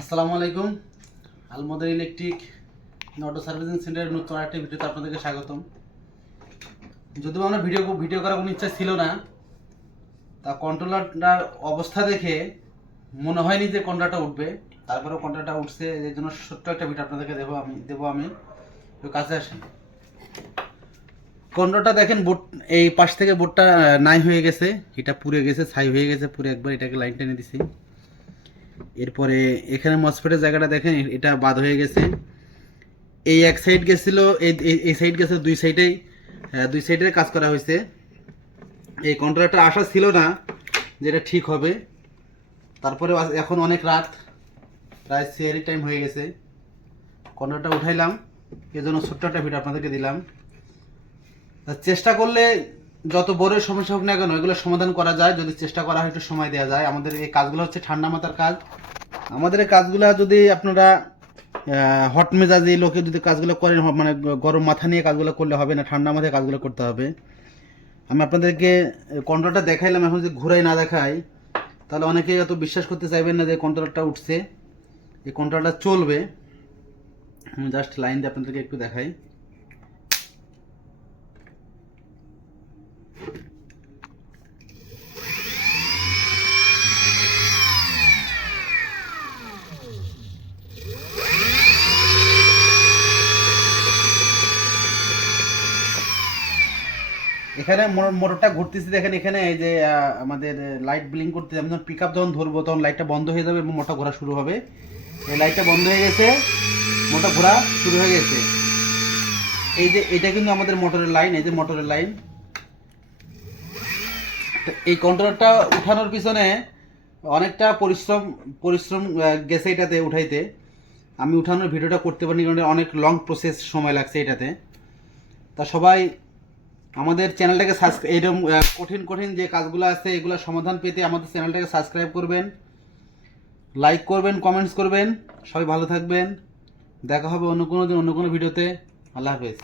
আসসালামু আলাইকুম। Alamdar electric auto servicing সেন্টারের নতুন আরেকটি ভিডিওতে আপনাদেরকে স্বাগতম। যদিও আমরা ভিডিও ভিডিও করার কোনো ইচ্ছা ছিল না, তা কন্ট্রোলারটার অবস্থা দেখে মনে হয়নি যে কন্ট্রোলারটা উঠবে। তারপরেও কন্ট্রোলারটা উঠছে এই জন্য ছোট্ট একটা ভিডিও আপনাদেরকে দেবো আমি দেবো আমি। একটু কাছে আসেন। কন্ট্রোলটা দেখেন, বোট এই পাশ থেকে বোটটা নাই হয়ে গেছে এটা পুড়ে গেছে, ছাই হয়ে গেছে পুরো একবার এটাকে লাইন টেনে দিছি। এরপরে এখানে মসফেটের জায়গাটা দেখেন এটা বাদ হয়ে গেছে। এই এক সাইড গেছিল এই সাইড গেছে দুই সাইডেই হ্যাঁ, দুই সাইডে কাজ করা হয়েছে। এই কন্ট্রাক্টর আশা ছিল না যে এটা ঠিক হবে। তারপরে এখন অনেক রাত প্রায় সেরি টাইম হয়ে গেছে। কন্ট্রাক্টটা উঠাইলাম এই জন্য ছোট্ট একটা ভিডিও আপনাদেরকে দিলাম। চেষ্টা করলে যত বড় সমস্যা হোক না কেন, এগুলো সমাধান করা যায়। যদি চেষ্টা করা হয়, একটু সময় দেওয়া যায়। আমাদের এই কাজগুলো হচ্ছে ঠান্ডা মাথার কাজ। আমাদের এই কাজগুলো যদি আপনারা হট মেজাজি লোকে যদি কাজগুলো করেন মানে গরম মাথা নিয়ে কাজগুলো করলে হবে না, ঠান্ডা মাথায় কাজগুলো করতে হবে। আমি আপনাদেরকে কন্ট্রোলটা দেখাইলাম, এখন যদি ঘুরাই না দেখাই, তাহলে অনেকেই এত বিশ্বাস করতে চাইবেন না যে কন্ট্রোলটা উঠছে। এই কন্ট্রোলটা চলবে। আমি জাস্ট লাইন দিয়ে আপনাদেরকে একটু দেখাই। এখানে মোটর- মোটরটা ঘুরতেছি, দেখেন এখানে এই যে আমাদের লাইট ব্লিং করতে আমি যখন পিক আপ যখন ধরবো, তখন লাইটটা বন্ধ হয়ে যাবে এবং মোটর ঘোরা শুরু হবে। এই লাইটটা বন্ধ হয়ে গেছে, মোটর ঘোরা শুরু হয়ে গেছে। এই যে, এটা কিন্তু আমাদের মোটরের লাইন এই যে মোটরের লাইন এই কন্ট্রোলারটা উঠানোর পিছনে অনেকটা পরিশ্রম পরিশ্রম গেছে এটাতে, উঠাইতে। আমি উঠানোর ভিডিওটা করতে পারিনি, কারণ অনেক লং প্রসেস সময় লাগছে এটাতে। তা সবাই আমাদের চ্যানেলটাকে এরকম কঠিন কঠিন যে কাজগুলো আছে, এগুলো সমাধান পেতে আমাদের চ্যানেলটাকে সাবস্ক্রাইব করবেন লাইক করবেন কমেন্টস করবেন। সবাই ভালো থাকবেন। দেখা হবে অন্য কোনো দিন, অন্য কোনো ভিডিওতে। আল্লাহ হাফেজ।